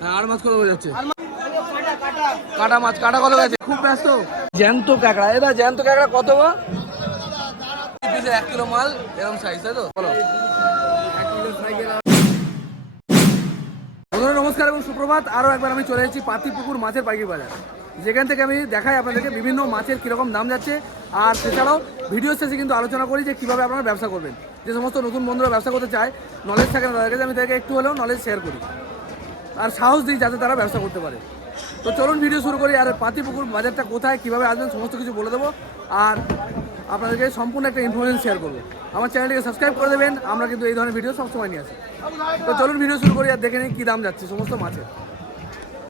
হ্যাঁ, আর মাছ কত করে যাচ্ছে? কাটা মাছ, কাটা কত গেছে? খুব ব্যস্ত। জ্যান্ত কাঁকড়া, এটা জ্যান্ত কাঁকড়া কত বা? 1 কিলো মাল এরকম সাইজ, তাই তো? বলো। নমস্কার এবং সুপ্রভাত। আরও একবার আমি চলে এসেছি পাতিপুকুর মাছের পাইকারি বাজার, যেখান থেকে আমি দেখাই আপনাদেরকে বিভিন্ন মাছের কীরকম দাম যাচ্ছে। আর সেছাড়াও ভিডিও শেষে কিন্তু আলোচনা করি যে কীভাবে আপনারা ব্যবসা করবেন। যে সমস্ত নতুন বন্ধুরা ব্যবসা করতে চায়, নলেজ থাকে না তাদের কাছে, আমি তাদেরকে একটু হলেও নলেজ শেয়ার করি আর সাহস দিই যাতে তারা ব্যবসা করতে পারে। তো চলুন ভিডিও শুরু করি। আর পাতিপুকুর বাজারটা কোথায়, কীভাবে আসবেন সমস্ত কিছু বলে দেবো আর আপনাদেরকে সম্পূর্ণ একটা ইনফরমেশন শেয়ার করবো। আমার চ্যানেলটিকে সাবস্ক্রাইব করে দেবেন, আমরা কিন্তু এই ধরনের ভিডিও সবসময় নিয়ে আসি। তো চলুন ভিডিও শুরু করি আর দেখে নিই কী দাম যাচ্ছে সমস্ত মাছের।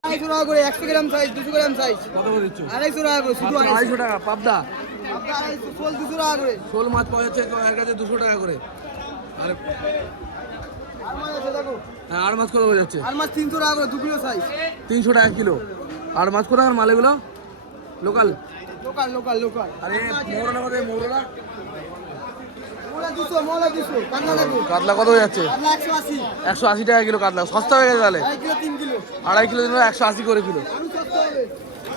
250 টাকা করে 100 গ্রাম সাইজ, 200 গ্রাম সাইজ কত করে দিচ্ছ? 250 টাকা করে, শুধু 250 টাকা। পাবদা 250, শোল 200 টাকা করে, শোল মাছ পাওয়া যাচ্ছে এর কাছে 200 টাকা করে। আর আর মাছ আছে দেখো, হ্যাঁ, আর মাছ কত করে যাচ্ছে? আর মাছ 300 টাকা করে 2 কিলো সাইজ, 300 টাকা কিলো। আর মাছ কোথাকার মাল এগুলো? লোকাল। Local local local. আরে মৌরলা কত? মৌরলা মোলা 200, মোলা 200, কান্না দেখো, কাতলা কত হয়ে যাচ্ছে? কান্না 180, 180 টাকা কিলো কাতলা। সস্তা হয়ে গেছে তাহলে। 2 কিলো 3 কিলো, 2.5 কিলো দিন 180 করে কিলো। আরো সস্তা হবে,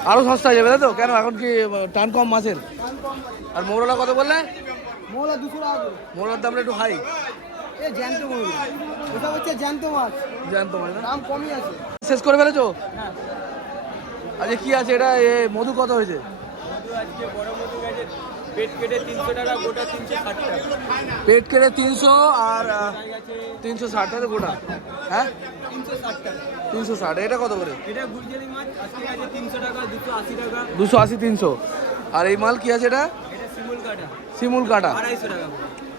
আরও সস্তা হয়ে যাবে তাই তো? কেন এখন কি টান কম মাছের? দাম কম ভাই। আর মৌরলা কত বললে? মোলা 200 টাকা করে, মৌরলার দামটা একটু হাই। এ জ্যান্ত মোলা, এটা হচ্ছে জ্যান্ত মাছ, জানতো মানে না। দাম কমই আছে। শেষ করে ফেলেছো? হ্যাঁ, আচ্ছা কি আছে এটা? মধু কত হয়েছে? আজকে বড় মধু গেছে পেট কেটে 300 টাকা, গোটা 360 টাকা, পেট কেটে 300 আর 360 টাকা গোটা। হ্যাঁ, 360 টাকা। 360। এটা কত করে? এটা গুলজারি মাছ আজকে আছে 300 টাকা, 280 টাকা। 280, 300। আর এই মাল কি আছে এটা? এটা শিমুল কাটা শিমুল কাটা 250 টাকা,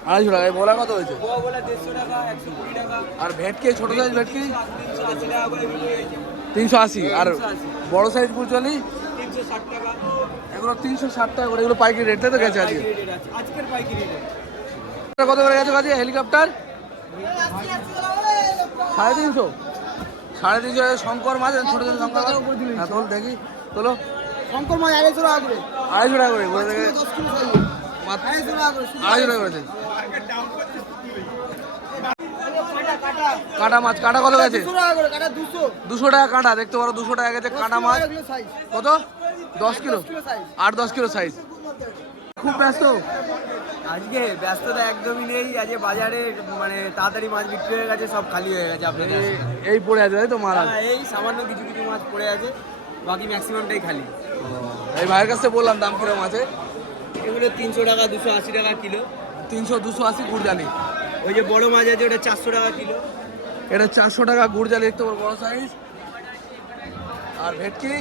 250 টাকা। এই বলা কত হয়েছে? পোয়া বলা 150 টাকা, 120 টাকা, আর ভেটকি ছোট সাইজ ভেটকি 380 টাকা করে বিক্রি হয়েছে, 380। আর 380, বড় সাইজ কুচুয়ালি 360 টাকা। এগুলো 360 টাকা করে। এগুলো পাইকারি রেটে তো গেছে আজকে। পাইকারি রেট আছে, আজকের পাইকারি রেট। এটা কত করে গেছে কাছে? হেলিকপ্টার 350। 350 শঙ্কর মাছ, ছোট ছোট শঙ্কর মাছ। হ্যাঁ তোল দেখি, তোলো। শঙ্কর মাছ 250 টাকা করে, 250 টাকা করে বলে 10 দেখে। কিলো সাইজ, 250 টাকা করে, 250 টাকা করেছে। কাটা কাটা মাছ, কাটা কত গেছে? 200 টাকা করে, কাটা 200, 200 টাকা কাটা। দেখতে পারো 200 টাকা গেছে কাটা মাছ। 10 কিলো সাইজ, কত? 10 kilo. 10 kilo size. 8-10 kilo size. খুব ব্যস্ত। আজকে ব্যস্ততা একদমই নেই, আজকে বাজারে মানে তাড়াতাড়ি মাছ বিক্রি হয়ে গেছে, সব খালি হয়ে গেছে আপনাদের। এই পড়ে আছে তাই তো মাল? এই সামান্য কিছু কিছু মাছ পড়ে আছে, বাকি ম্যাক্সিমামটাই খালি। এই ভাইয়ের কাছে বললাম দাম কিরকম আছে। এগুলো 300 টাকা, 280 টাকা কিলো। 300, 280 গুড়জালি। ওই যে বড় মাছ আছে ওটা 400 টাকা কিলো। এটা 400 টাকা গুড়জালি, দেখতে পারো বড় সাইজ। আর ভেটকি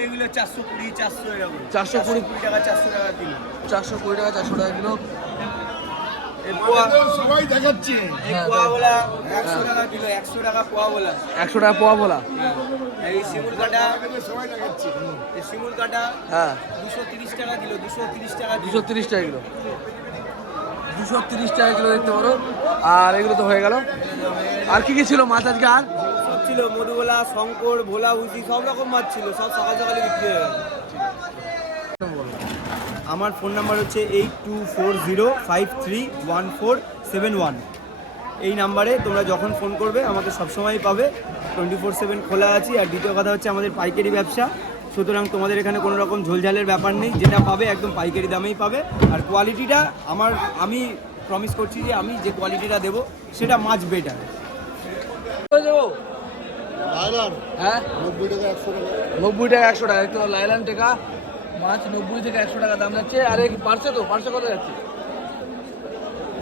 এইগুলো 420, 400 এরকম, 420 টাকা, 400 টাকা কিলো। 420 টাকা, 400 টাকা কিলো। এই পোয়া, সবাই দেখাচ্ছে। এই পোয়াগুলা 100 টাকা কিলো, 100 টাকা পোয়াগুলা। 100 টাকা পোয়া বলা। এই শিমুল কাটা, সবাই দেখাচ্ছে। এই শিমুল কাটা হ্যাঁ, 230 টাকা কিলো, 230 টাকা কিলো। 230 টাকা কিলো। 230 টাকা কিলো দেখতে পারো। আর এগুলো তো হয়ে গেল। আর কি কি ছিল মাছ আজকে? আর সব ছিল, মধুবোলা, শঙ্কর, ভোলা, উচি, সব রকম মাছ ছিল, সব সকাল সকালে বিক্রি হয়ে গেল। আমার ফোন নাম্বার হচ্ছে 8240531471। এই নাম্বারে তোমরা যখন ফোন করবে আমাকে সবসময়ই পাবে, 24/7 খোলা আছি। আর দ্বিতীয় কথা হচ্ছে আমাদের পাইকারি ব্যবসা, সুতরাং তোমাদের এখানে কোনো রকম ঝোলঝালের ব্যাপার নেই, যেটা পাবে একদম পাইকারি দামেই পাবে। আর কোয়ালিটিটা আমি প্রমিস করছি যে আমি যে কোয়ালিটিটা দেবো সেটা মাছ বেটার। লাইলান হ্যাঁ, 90 টাকা, 100 টাকা। 90 টাকা, 100 টাকা। দেখতে পারো লাইলান টাকা মাছ 90 থেকে 100 টাকা দাম যাচ্ছে। আর এই পার্সে তো পার্সে কত যাচ্ছে?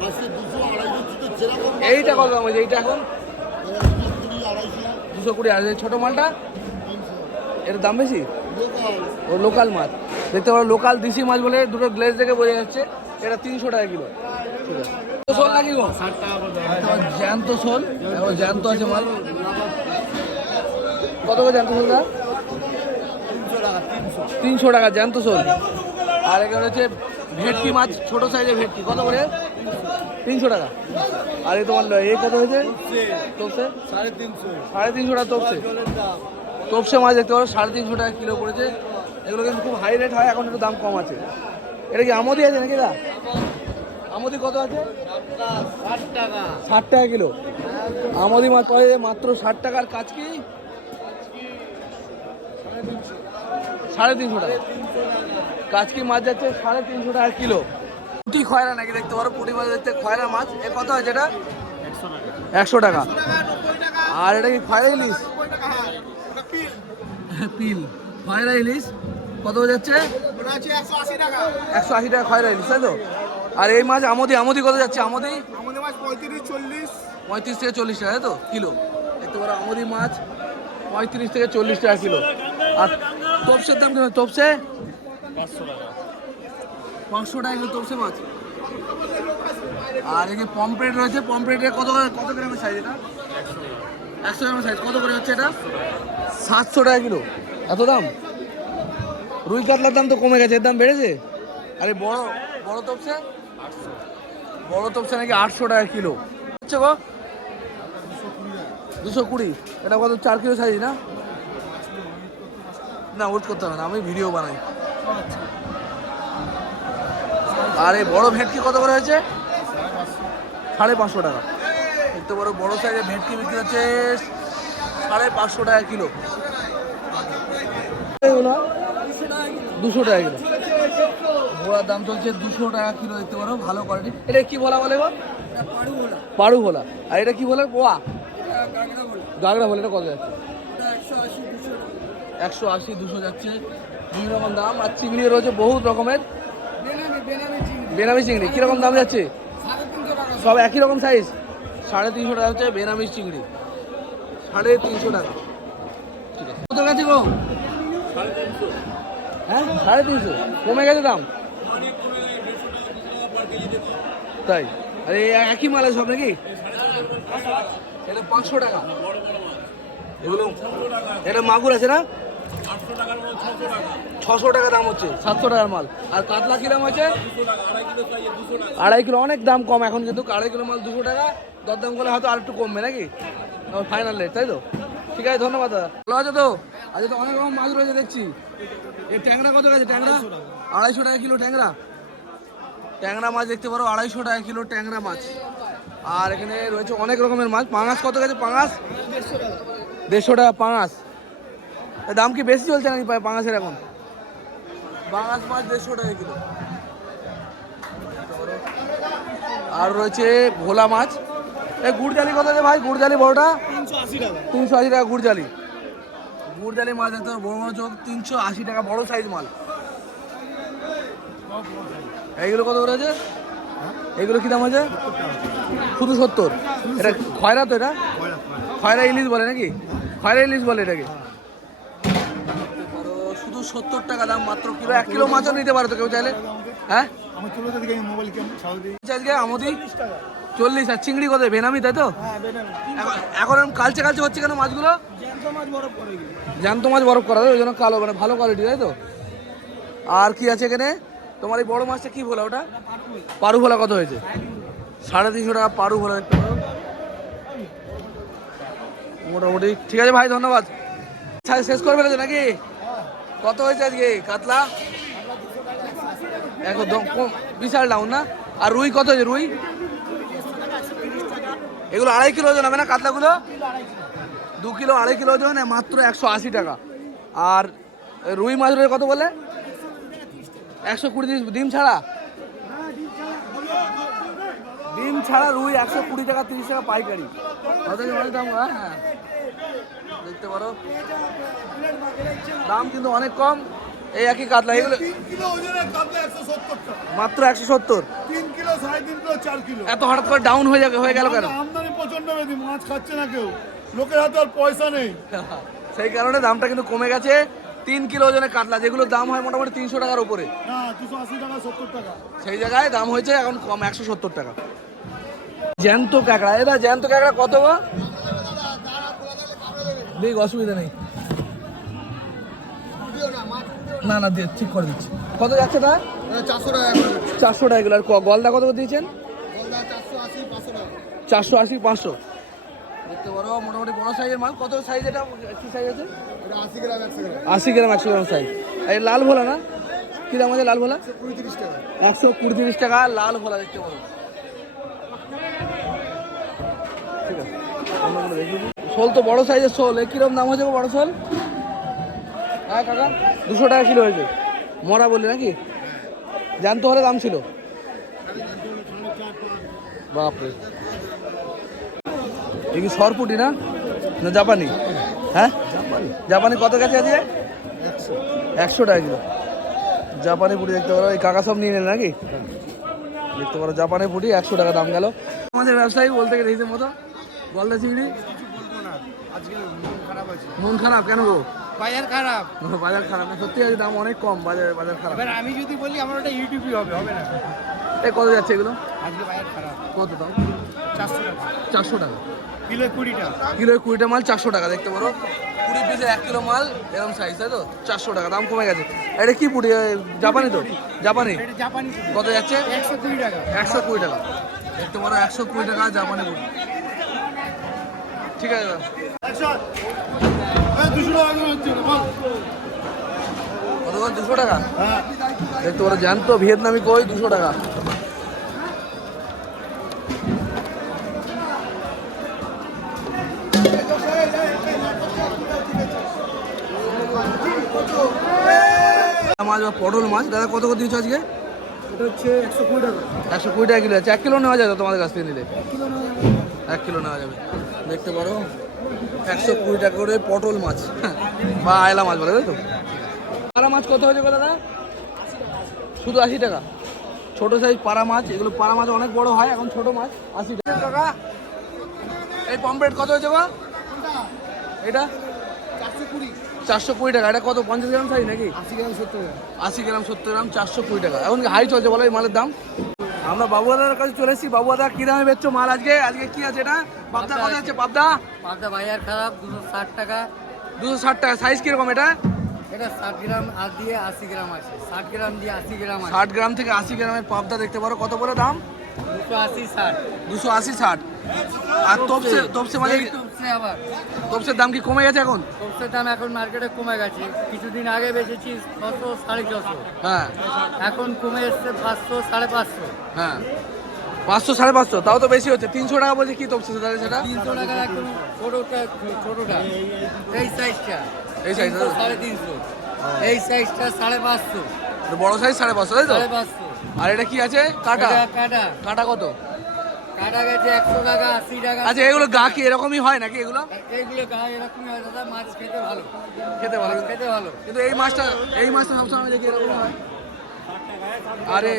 আজকে 200, 250 থেকে যেরকম মাছ এইটা কত দাম হয়েছে? এইটা এখন 220, 250, 220। আর এই ছোটো মালটা 300 এর দাম বেশি? লোকাল। ও লোকাল মাছ। দেখতে পারো লোকাল দেশি মাছ বলে দুটো গ্লেজ দেখে বোঝা যাচ্ছে। এটা 300 টাকা কিলো। ঠিক আছে। তো শোল নাকি গো? 60 টাকা করে। জ্যান্ত শোল, এখন জ্যান্ত আছে মাল। কত করে জ্যান্ত শোলটা? 300 টাকা, 300 টাকা জ্যান্ত শোল। আর এখানে হচ্ছে ভেটকি মাছ, ছোট সাইজের ভেটকি, কত করে? 300 টাকা। আর এই তোমার এই কত হয়েছে? তোপসে 350, 350 টাকা তোপসে। জলের দাম। তোপসে মাছ দেখতে পারো 350 টাকা কিলো পড়েছে। এগুলো কিন্তু খুব হাই রেট হয়, এখন একটু দাম কম আছে। এটা কি আমদি আছে নাকি? দা আমদি কত আছে? 60 টাকা। 60 টাকা কিলো। আমদি মাছ পাওয়া যায় মাত্র 60 টাকার। কাজ কি 350 টাকা। কাচকি মাছ যাচ্ছে 350 টাকা কিলো। পুঁটি খয়রা নাকি দেখতে পারো, পুঁটি মাছ দেখতে খয়রা মাছ। এ কত আছে এটা? 100 টাকা। আর এটা কি খয়রা ইলিশ? পিল খয়রা ইলিশ কত যাচ্ছে? 180 টাকা খয়রা ইলিশ, তাই তো? আর এই মাছ আমদি, আমদি কত যাচ্ছে? আমদি 35 থেকে 40 টাকা, তাই তো কিলো? দেখতে পারো আমদি মাছ 35 থেকে 40 টাকা কিলো। আর তপসের দাম কেমন? তপসে 500 টাকা কিলো তপসে মাছ। আর এই যে পমপ্লেট রয়েছে, পমপ্লেটের কত গ্রামের সাইজ এটা? 100 গ্রামের সাইজ। কত করে হচ্ছে এটা? 700 টাকা কিলো। এত দাম? রুই কাতলার দাম তো কমে গেছে, এর দাম বেড়েছে। আরে বড় বড় তপসে, বড় তপসে নাকি 800 টাকা কিলো হচ্ছে গো। 220। এটা কত? 4 কিলো সাইজ না? না ওয়েট করতে হবে না, আমি ভিডিও বানাই। আর এই বড় ভেটকি কত করে হয়েছে? 550 টাকা। দেখতে পারো বড় সাইজের ভেটকি বিক্রি হচ্ছে 550 টাকা কিলো। 200 টাকা কিলো। ঘোড়ার দাম চলছে 200 টাকা কিলো। দেখতে পারো ভালো কোয়ালিটি। এটা কি ভোলা বলে গো? পাড়ু ভোলা। আর এটা কি বলে? পোয়া গাগরা ভোলা। এটা কত যাচ্ছে? 180 200 যাচ্ছে। বিভিন্ন রকম দাম। আর চিংড়ি রয়েছে বহুত রকমের। বেনামি চিংড়ি কিরকম দাম যাচ্ছে? সব একই রকম সাইজ। 350 টাকা হচ্ছে বেনামি চিংড়ি। 350 টাকা। ঠিক আছে। কত গেছে গো? 350। কমে গেছে দাম? তাই? আরে একই মাল আছে সব নাকি? এটা 500 টাকা। এগুলো এটা মাগুর আছে না? 600 টাকা দাম হচ্ছে। 700 টাকার মাল। আর কাতলা কি দাম হচ্ছে? 2.5 কিলো। অনেক দাম কম এখন কিন্তু। 2.5 কিলো মাল 200 টাকা। দরদাম করলে হয়তো আর একটু কমবে নাকি? ফাইনাল রেট, তাই তো? ঠিক আছে, ধন্যবাদ দাদা। ভালো আছে তো? আচ্ছা, তো অনেক রকম মাছ রয়েছে দেখছি। এই ট্যাংরা কত গেছে? ট্যাংরা 250 টাকা কিলো। ট্যাংরা ট্যাংরা মাছ দেখতে পারো 250 টাকা কিলো ট্যাংরা মাছ। আর এখানে রয়েছে অনেক রকমের মাছ। পাঙাশ কত গেছে? পাঙাশ 150 টাকা পাঙাশ। দাম কি বেশি চলছে নাকি পাঙাশের এখন? পাঙাশ মাছ 150 টাকা কিলো। আর রয়েছে ভোলা মাছ। এই গুড়জালি কত আছে ভাই? গুড়জালি বড়টা 380 টাকা। 380 টাকা গুড়জালি। গুড়জালি মাছ দেখতে পারো, বড় বড় চোখ, 380 টাকা বড় সাইজ মাল। এইগুলো কত করে আছে? এইগুলো কি দাম আছে? শুধু 70। এটা খয়রা তো? এটা খয়রা ইলিশ বলে নাকি? খয়রা ইলিশ বলে এটাকে। শুধু 70 টাকা দাম মাত্র কিলো। 1 কিলো মাছও নিতে পারো তো কেউ চাইলে। হ্যাঁ আমার চলে যাচ্ছে মোবাইল কেমন সাউদি আজকে আমদি 40। আর চিংড়ি কত? বেনামি, তাই তো? হ্যাঁ বেনামি। এখন কালচে কালচে হচ্ছে কেন মাছগুলো? জ্যান্ত মাছ বরফ করে গেছে। জ্যান্ত মাছ বরফ করা, ওই জন্য কালো, মানে ভালো কোয়ালিটি, তাই তো? আর কি আছে এখানে? তোমার এই বড় মাছটা কি ভোলা? ওটা পাড়ু ভোলা। কত হয়েছে? 350 টাকা পাড়ু ভোলা। দেখতে পারো মোটামুটি। ঠিক আছে ভাই, ধন্যবাদ। শেষ করে ফেলেছে নাকি? কত হয়েছে আজকে কাতলা? একদম বিশাল ডাউন না? আর রুই কত হয়েছে? রুই এগুলো 2.5 কিলো ওজন হবে না কাতলাগুলো? 2 কিলো 2.5 কিলো ওজন মাত্র 180 টাকা। আর রুই মাছ রয়েছে কত বলে? 120। ডিম ছাড়া? ডিম ছাড়া রুই 120 টাকা, 30 টাকা পাইকারি। দাম। হ্যাঁ দেখতে পারো দাম কিন্তু অনেক কম। এই একই কাতলা, এগুলো 3 কিলো ওজনের কাতলা 170 টাকা। মাত্র 170। 3 কিলো 3.5 কিলো 4 কিলো। এত হঠাৎ করে ডাউন হয়ে গেল কেন? আমদানি প্রচন্ড বেশি, মাছ খাচ্ছে না কেউ, লোকের হাতে আর পয়সা নেই। সেই কারণে দামটা কিন্তু কমে গেছে। 3 কিলো ওজনের কাতলা যেগুলোর দাম হয় মোটামুটি 300 টাকার উপরে, না 280 টাকা 70 টাকা। সেই জায়গায় দাম হয়েছে এখন কম 170 টাকা। জ্যান্ত কাঁকড়া, এটা জ্যান্ত কাঁকড়া কত গো? দেখ, অসুবিধা নেই। না না দিয়ে ঠিক করে দিচ্ছি। কত যাচ্ছে তা? 400 টাকা। 400 টাকা কিলো। আর গলদা কত করে দিয়েছেন? 480 500 টাকা। 480 500। দেখতে পারো মোটামুটি বড় সাইজের মাল। কত সাইজ? এটা কি সাইজ আছে? এটা 80 গ্রাম 100 গ্রাম। 80 গ্রাম 100 গ্রাম সাইজ। এই লাল ভোলা না? কি দাম আছে লাল ভোলা? 20 টাকা। 120 টাকা লাল ভোলা। দেখতে পারো। ঠিক আছে, শোল তো বড় সাইজের শোল। কিরকম দাম হচ্ছে বড় শোল? হ্যাঁ কাকা 200 টাকা কিলো হয়েছে মরা বললে নাকি জানতো হলে দাম ছিল বাপরে এই কি সরপুটি না না জাপানি হ্যাঁ জাপানি কত গেছে আজকে 100 টাকা কিলো জাপানি পুটি দেখতে পারো এই কাকা সব নিয়ে নিলেন নাকি দেখতে পারো জাপানি পুটি 100 টাকা দাম গেল আমাদের ব্যবসায়ী বলতে গেলে হিসেবে মতো গলদা চিংড়ি আজকে মন খারাপ আছে মন খারাপ কেন গো বাজার খারাপ বাজার খারাপ না সত্যি আছে দাম অনেক কম বাজার খারাপ এবার আমি যদি বলি আমার ওটা ইউটিউবই হবে না এই কত যাচ্ছে এগুলো আজকে বাজার খারাপ কত দাম 400 টাকা 400 টাকা কিলো 20 টাকা কিলো 20টা মাল 400 টাকা দেখতে পারো 20 পিসে 1 কিলো মাল এরকম সাইজ তাই তো 400 টাকা দাম কমে গেছে এটা কি পুটি জাপানি তো জাপানি এটা জাপানি কত যাচ্ছে 120 টাকা 120 টাকা দেখতে পারো 120 টাকা জাপানি পুটি ঠিক আছে দাদা 200 টাকা করে হচ্ছে না, বল। কত করে 200 টাকা হ্যাঁ দেখতে পারো জানতো ভিয়েতনামি কই 200 টাকা মাছ বা পটল মাছ দাদা কত করে দিয়েছো আজকে এটা হচ্ছে 120 টাকা 120 টাকা কিলো আছে 1 কিলো নেওয়া যাবে তো তোমাদের কাছ থেকে নিলে 1 কিলো নেওয়া যাবে দেখতে পারো 120 টাকা করে পটল মাছ বা আয়লা মাছ বলে তাই তো পাড়া মাছ কত হয়েছে গো দাদা শুধু 80 টাকা ছোট সাইজ পাড়া মাছ এগুলো পাড়া মাছ অনেক বড় হয় এখন ছোট মাছ 80 টাকা এই পমফ্রেট কত হয়েছে গো এটা 420 টাকা এটা কত 50 গ্রাম সাইজ নাকি 80 গ্রাম 70 টাকা 80 গ্রাম 70 গ্রাম 420 টাকা এখন হাই চলছে বলো এই মালের দাম আমরা বাবুদার কাছে চলে এসেছি বাবুদা কি দামে বেচছো মাল আজকে কি আছে এটা পাবদা কত আছে পাবদা বাজার খারাপ 260 টাকা 260 টাকা সাইজ কিরকম এটা এটা 60 গ্রাম আর দিয়ে 80 গ্রাম আছে 60 গ্রাম দিয়ে 80 গ্রাম আছে 60 গ্রাম থেকে 80 গ্রামের পাবদা দেখতে পারো কত করে দাম 280 60 280 60 আর তপসে মানে টপসে আবার তপসের দাম কি কমে গেছে এখন টপসের দাম এখন মার্কেটে কমে গেছে কিছুদিন আগে বেচেছি 600 650 হ্যাঁ এখন কমে এসছে 500 550 হ্যাঁ 500 550 তাও তো বেশি হচ্ছে 300 টাকা বলছে কি তপসে তাহলে সেটা 300 টাকা একদম ছোটটা এই সাইজটা এই সাইজটা 350 এই সাইজটা 550 বড় সাইজ 550 তাই তো 550 আর এটা কি আছে কাটা কাটা কাটা কত কাটা গেছে 100 টাকা 80 টাকা আচ্ছা এগুলো গা কি এরকমই হয় নাকি এগুলো এইগুলো গায়ে এরকমই হয় দাদা মাছ খেতে ভালো খেতে ভালো খেতে ভালো কিন্তু এই মাছটা সবসময় আমি দেখি এরকম হয় আরে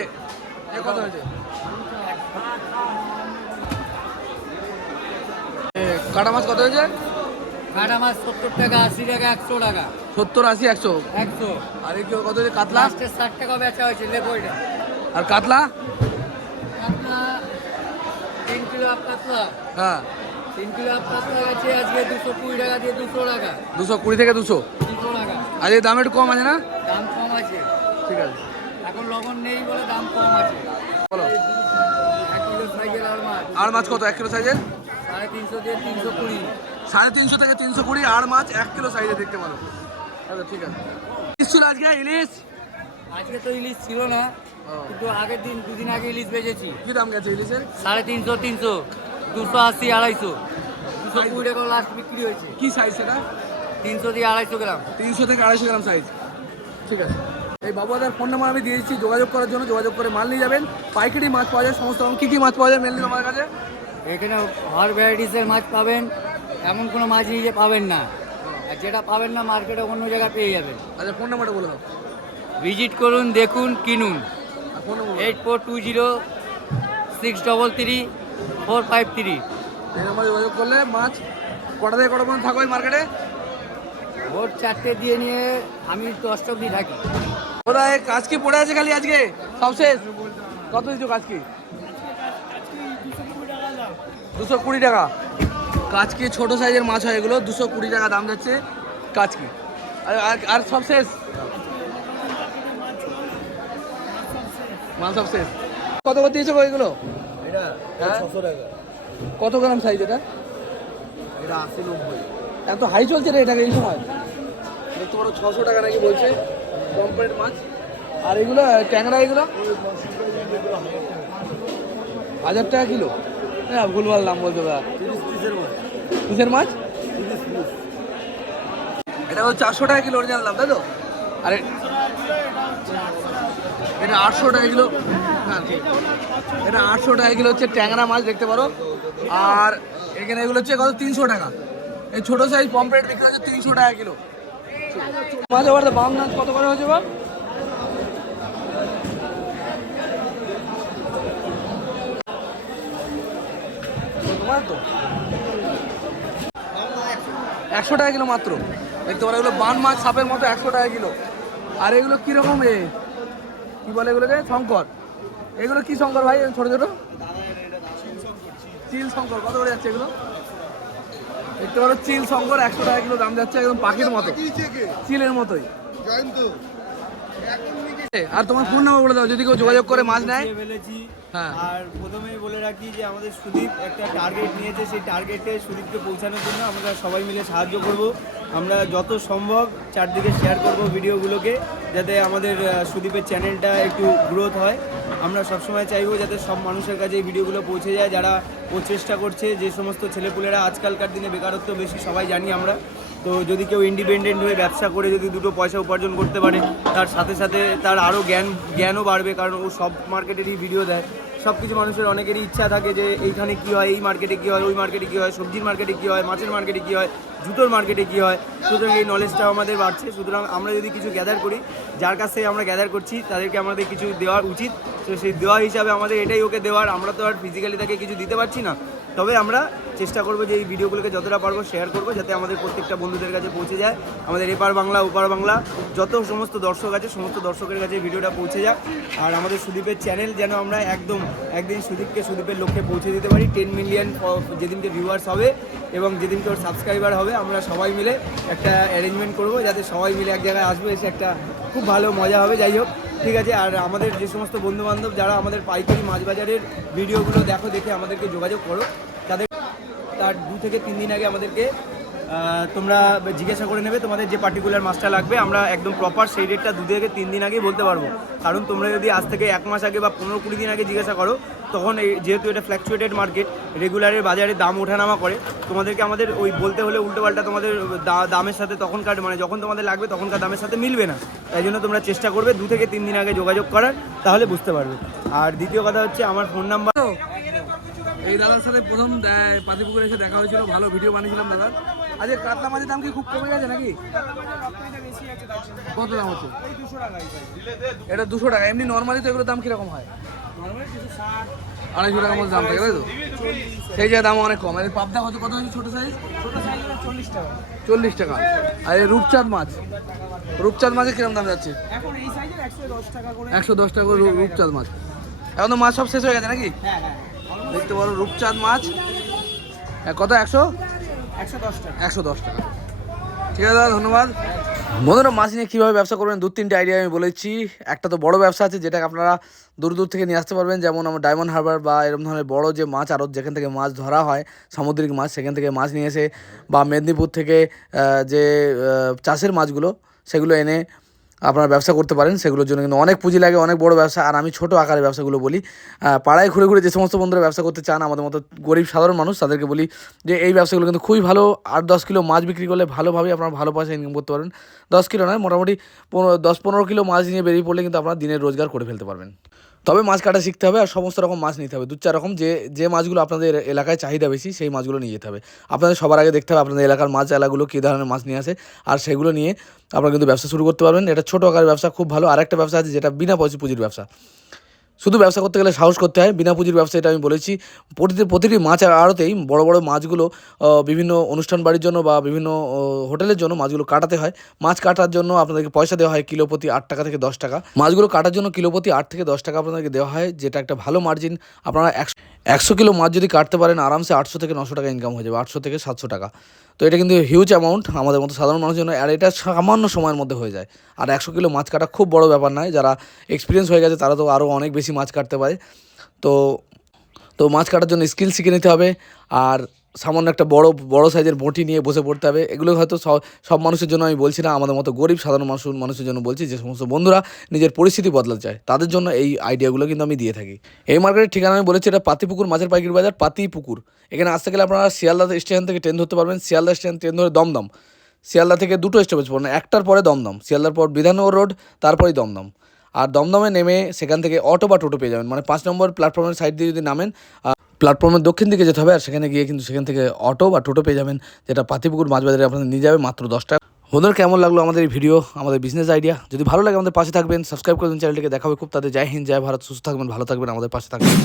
এ কত হয়েছে কাটা মাছ কত হয়েছে কাটা মাছ 70 টাকা 80 টাকা 100 টাকা 70 80 100 100 আর এই কি কত হয়েছে কাতলা লাস্টে 60 টাকা বেচা হয়েছে লেবইটা আর কাতলা কাতলা 3 কিলো আপ কাতলা হ্যাঁ 3 কিলো আপ কাতলা গেছে আজকে 220 টাকা দিয়ে 200 টাকা 220 থেকে 200 200 টাকা আর এই দাম একটু কম আছে না দাম কম আছে ঠিক আছে এখন লবণ নেই বলে দাম কম আছে বলো 1 কিলো সাইজের আর মাছ আর মাছ কত 1 কিলো সাইজের 350 দিয়ে 320 350 থেকে 320 আর মাছ 1 কিলো সাইজে দেখতে পারো আচ্ছা ঠিক আছে ইলিশ ছিল আজকে ইলিশ আজকে তো ইলিশ ছিল না কিন্তু আগের দিন দুদিন আগে ইলিশ বেচেছি কি দাম গেছে ইলিশের 350 300 280 250 220 টাকা লাস্ট বিক্রি হয়েছে কি সাইজ সেটা 300 দিয়ে 250 গ্রাম 300 থেকে 250 গ্রাম সাইজ ঠিক আছে এই বাবুদার ফোন নাম্বার আমি দিয়ে দিচ্ছি যোগাযোগ করার জন্য যোগাযোগ করে মাল নিয়ে যাবেন পাইকারি মাছ পাওয়া যায় সমস্ত রকম কী মাছ পাওয়া যায় মেনলি আমার কাছে এখানে হর ভ্যারাইটিসের মাছ পাবেন এমন কোনো মাছ নিজে পাবেন না আর যেটা পাবেন না মার্কেটে অন্য জায়গায় পেয়ে যাবেন আচ্ছা ফোন নাম্বারটা বলে দাও ভিজিট করুন দেখুন কিনুন আর ফোন নাম্বার 8420 633 453 এই নাম্বারে যোগাযোগ করলে মাছ কটা থেকে কটা পর্যন্ত থাকো এই মার্কেটে ভোর 4টে দিয়ে নিয়ে আমি 10টা অবধি থাকি কোথায় কাজ কি পড়ে আছে খালি আজকে সব শেষ কত দিচ্ছ কাজ কি 220 টাকা কাজকি ছোট সাইজের মাছ হয় এগুলো 220 টাকা দাম যাচ্ছে কাজকি আর সব শেষ মাল সব শেষ কত করে দিয়েছো গো এগুলো এটা হ্যাঁ? 600 টাকা কত গ্রাম সাইজ এটা এটা 80 90 এত হাই চলছে রে এটাকে এই সময় দেখতে পারো 600 টাকা নাকি বলছে পমফ্রেট মাছ আর এগুলো ট্যাংরা এগুলো 1000 টাকা কিলো হ্যাঁ ভুলভাল দাম বলছো দাদা 30 পিসের মাছ কিসের মাছ 30 পিস এটা হচ্ছে 400 টাকা কিলো অরিজিনাল দাম, তাই তো? আরে এটা 800 টাকা কিলো। হ্যাঁ, এটা 800 টাকা কিলো হচ্ছে ট্যাংরা মাছ, দেখতে পারো। আর এখানে এগুলো হচ্ছে কত, 300 টাকা। এই ছোটো সাইজ পমফ্রেট বিক্রি হচ্ছে 300 টাকা কিলো। মাছ আবার বাম মাছ কত করে হচ্ছে বা? তোমার তো 100 টাকা কিলো মাত্র, দেখতে পারো। এগুলো বান মাছ সাপের মতো 100 টাকা কিলো। আর এগুলো কীরকম কি বলে এগুলোকে, শঙ্কর। এগুলো কি শঙ্কর ভাই, ছোটো ছোটো চিল শঙ্কর, কত করে যাচ্ছে এগুলো? দেখতে পারো চিল শঙ্কর 100 টাকা কিলো দাম যাচ্ছে, একদম পাখির মতো, চিলের মতোই। আর তোমার ফোন নাম্বার বলে দাও যদি কেউ যোগাযোগ করে মাছ নেয়। ফেলেছি। হ্যাঁ। আর প্রথমেই বলে রাখি যে আমাদের সুদীপ একটা টার্গেট নিয়েছে, সেই টার্গেটে সুদীপকে পৌঁছানোর জন্য আমরা সবাই মিলে সাহায্য করব। আমরা যত সম্ভব চারদিকে শেয়ার করব ভিডিওগুলোকে, যাতে আমাদের সুদীপের চ্যানেলটা একটু গ্রোথ হয়। আমরা সবসময় চাইবো যাতে সব মানুষের কাছে এই ভিডিওগুলো পৌঁছে যায়, যারা ও চেষ্টা করছে। যে সমস্ত ছেলেপুলেরা আজকালকার দিনে বেকারত্ব বেশি, সবাই জানি আমরা। তো যদি কেউ ইন্ডিপেন্ডেন্ট হয়ে ব্যবসা করে যদি দুটো পয়সা উপার্জন করতে পারে, তার সাথে সাথে তার আরও জ্ঞানও বাড়বে, কারণ ও সব মার্কেটেরই ভিডিও দেয়। সব কিছু মানুষের অনেকেরই ইচ্ছা থাকে যে এইখানে কী হয়, এই মার্কেটে কী হয়, ওই মার্কেটে কী হয়, সবজির মার্কেটে কী হয়, মাছের মার্কেটে কী হয়, জুতোর মার্কেটে কী হয়। সুতরাং এই নলেজটাও আমাদের বাড়ছে। সুতরাং আমরা যদি কিছু গ্যাদার করি, যার কাছ থেকে আমরা গ্যাদার করছি তাদেরকে আমাদের কিছু দেওয়া উচিত। তো সেই দেওয়া হিসাবে আমাদের এটাই ওকে দেওয়ার। আমরা তো আর ফিজিক্যালি তাকে কিছু দিতে পারছি না, তবে আমরা চেষ্টা করবো যে এই ভিডিওগুলোকে যতটা পারবো শেয়ার করবো, যাতে আমাদের প্রত্যেকটা বন্ধুদের কাছে পৌঁছে যায়। আমাদের এপার বাংলা ওপার বাংলা যত সমস্ত দর্শক আছে, সমস্ত দর্শকের কাছে ভিডিওটা পৌঁছে যাক। আর আমাদের সুদীপের চ্যানেল যেন আমরা একদিন সুদীপের লক্ষ্যে পৌঁছে দিতে পারি। 10 মিলিয়ন যেদিনকে ভিউয়ার্স হবে এবং যেদিনকে ওর সাবস্ক্রাইবার হবে, আমরা সবাই মিলে একটা অ্যারেঞ্জমেন্ট করবো, যাতে সবাই মিলে এক জায়গায় আসবে, এসে একটা খুব ভালো মজা হবে। যাই হোক, ঠিক আছে। আর আমাদের যে সমস্ত বন্ধুবান্ধব যারা আমাদের পাইকারি মাছ বাজারের ভিডিওগুলো দেখে আমাদেরকে যোগাযোগ করো, তার 2 থেকে 3 দিন আগে আমাদেরকে তোমরা জিজ্ঞাসা করে নেবে তোমাদের যে পার্টিকুলার মাছটা লাগবে। আমরা একদম প্রপার সেই রেটটা 2 থেকে 3 দিন আগেই বলতে পারবো। কারণ তোমরা যদি আজ থেকে 1 মাস আগে বা 15-20 দিন আগে জিজ্ঞাসা করো, তখন যেহেতু এটা ফ্ল্যাকচুয়েটেড মার্কেট, রেগুলারের বাজারে দাম ওঠানামা করে, তোমাদেরকে আমাদের ওই বলতে হলে উল্টোপাল্টা তোমাদের দামের সাথে তখনকার, মানে যখন তোমাদের লাগবে তখনকার দামের সাথে মিলবে না। তাই জন্য তোমরা চেষ্টা করবে 2 থেকে 3 দিন আগে যোগাযোগ করার, তাহলে বুঝতে পারবে। আর দ্বিতীয় কথা হচ্ছে আমার ফোন নাম্বার। এই দাদার সাথে প্রথম পাতিপুকুরে এসে দেখা হয়েছিল, ভালো ভিডিও বানিয়েছিলাম দাদার। আজ কাতলা মাছের দাম কি খুব কমে গেছে নাকি? কত দাম হচ্ছে? এটা 200 টাকা। এমনি নর্মালি তো এগুলোর দাম কিরকম হয়? 250 টাকার মধ্যে দাম থাকে, তাই তো? সেই জায়গায় দাম অনেক কম। আর পাবদা কত হচ্ছে ছোটো সাইজ? 40 টাকা। আর এই রূপচাঁদ মাছের কিরকম দাম যাচ্ছে? 110 টাকা করে রূপচাঁদ মাছ। এখন তো মাছ সব শেষ হয়ে গেছে নাকি? দেখতে পারো রূপচাঁদ মাছ কত? 110 টাকা। ঠিক আছে দাদা, ধন্যবাদ। বন্ধুরা, মাছ নিয়ে কীভাবে ব্যবসা করবেন 2-3টে আইডিয়া আমি বলেছি। একটা তো বড় ব্যবসা আছে, যেটাকে আপনারা দূর থেকে নিয়ে আসতে পারবেন, যেমন আমার ডায়মন্ড হারবার বা এরকম ধরনের বড় যে মাছ আড়ত, যেখান থেকে মাছ ধরা হয় সামুদ্রিক মাছ, সেখান থেকে মাছ নিয়ে এসে, বা মেদিনীপুর থেকে যে চাষের মাছগুলো সেগুলো এনে আপনারা ব্যবসা করতে পারেন। সেগুলোর জন্য কিন্তু অনেক পুঁজি লাগে, অনেক বড় ব্যবসা। আর আমি ছোটো আকারের ব্যবসাগুলো বলি। পাড়ায় ঘুরে যে সমস্ত বন্ধুরা ব্যবসা করতে চান, আমাদের মতো গরিব সাধারণ মানুষ, তাদেরকে বলি যে এই ব্যবসাগুলো কিন্তু খুবই ভালো। 8-10 কিলো মাছ বিক্রি করলে ভালোভাবে আপনারা ভালো পয়সা ইনকাম করতে পারবেন। 10 কিলো নয়, মোটামুটি 10-15 কিলো মাছ নিয়ে বেরিয়ে পড়লে কিন্তু আপনারা দিনের রোজগার করে ফেলতে পারবেন। তবে মাছ কাটা শিখতে হবে, আর সমস্ত রকম মাছ নিতে হবে। 2-4 রকম যে মাছগুলো আপনাদের এলাকায় চাহিদা বেশি, সেই মাছগুলো নিয়ে যেতে হবে। আপনাদের সবার আগে দেখতে হবে আপনাদের এলাকার মাছ এলাকাগুলো কী ধরনের মাছ নিয়ে আসে, আর সেগুলো নিয়ে আপনারা কিন্তু ব্যবসা শুরু করতে পারবেন। এটা ছোটো আকারের ব্যবসা, খুব ভালো। আর একটা ব্যবসা আছে যেটা বিনা পুঁজির ব্যবসা। শুধু ব্যবসা করতে গেলে সাহস করতে হয়। বিনা পুঁজির ব্যবসা, এটা আমি বলেছি। প্রতিটি মাছ আড়তেই বড় বড় মাছগুলো বিভিন্ন অনুষ্ঠান বাড়ির জন্য বা বিভিন্ন হোটেলের জন্য মাছগুলো কাটাতে হয়। মাছ কাটার জন্য আপনাদেরকে পয়সা দেওয়া হয় কিলো প্রতি 8 টাকা থেকে 10 টাকা। মাছগুলো কাটার জন্য কিলো প্রতি 8 থেকে 10 টাকা আপনাদেরকে দেওয়া হয়, যেটা একটা ভালো মার্জিন। আপনারা 100 কিলো মাছ যদি কাটতে পারেন, আরামসে 800 থেকে 900 টাকা ইনকাম হয়ে যাবে, 800 থেকে 700 টাকা। তো এটা কিন্তু হিউজ অ্যামাউন্ট আমাদের মতো সাধারণ মানুষের জন্য, আর এটা সামান্য সময়ের মধ্যে হয়ে যায়। আর 100 কিলো মাছ কাটা খুব বড় ব্যাপার নয়। যারা এক্সপিরিয়েন্স হয়ে গেছে তারা তো আরও অনেক বেশি মাছ কাটতে পারে। তো মাছ কাটার জন্য স্কিল শিখে নিতে হবে, আর সামান্য একটা বড় সাইজের বঁটি নিয়ে বসে পড়তে হবে। এগুলো হয়তো সব মানুষের জন্য আমি বলছি না, আমাদের মতো গরিব সাধারণ মানুষের জন্য বলছি। যে সমস্ত বন্ধুরা নিজের পরিস্থিতি বদলাতে চায়, তাদের জন্য এই আইডিয়াগুলো কিন্তু আমি দিয়ে থাকি। এই মার্কেটের ঠিকানা আমি বলেছি, এটা পাতিপুকুর মাছের পাইকারি বাজার, পাতিপুকুর। এখানে আসতে গেলে আপনারা শিয়ালদা স্টেশন থেকে ট্রেন ধরতে পারবেন। শিয়ালদা স্টেশন ট্রেন ধরে দমদম, শিয়ালদা থেকে দুটো স্টপেজ পড়ে, একটার পরে দমদম, শিয়ালদার পর বিধাননগর রোড, তারপরেই দমদম। আর দমদমে নেমে সেখান থেকে অটো বা টোটো পেয়ে যাবেন, মানে 5 নম্বর প্ল্যাটফর্মের সাইড দিয়ে যদি নামেন, প্ল্যাটফর্মের দক্ষিণ দিকে যেতে হবে, আর সেখানে গিয়ে কিন্তু সেখান থেকে অটো বা টোটো পেয়ে যাবেন, যেটা পাতিপুকুর মাছ বাজারে আপনাদের নিয়ে যাবে মাত্র 10 টাকা। ওদের কেমন লাগলো আমাদের এই ভিডিও, আমাদের বিজনেস আইডিয়া? যদি ভালো লাগে আমাদের পাশে থাকবেন, সাবস্ক্রাইব করবেন চ্যানেলটিকে। দেখা হবে খুব তাদের। জয় হিন্দ, জয় ভারত, সুস্থ থাকবেন, ভালো থাকবেন, আমাদের পাশে থাকবেন।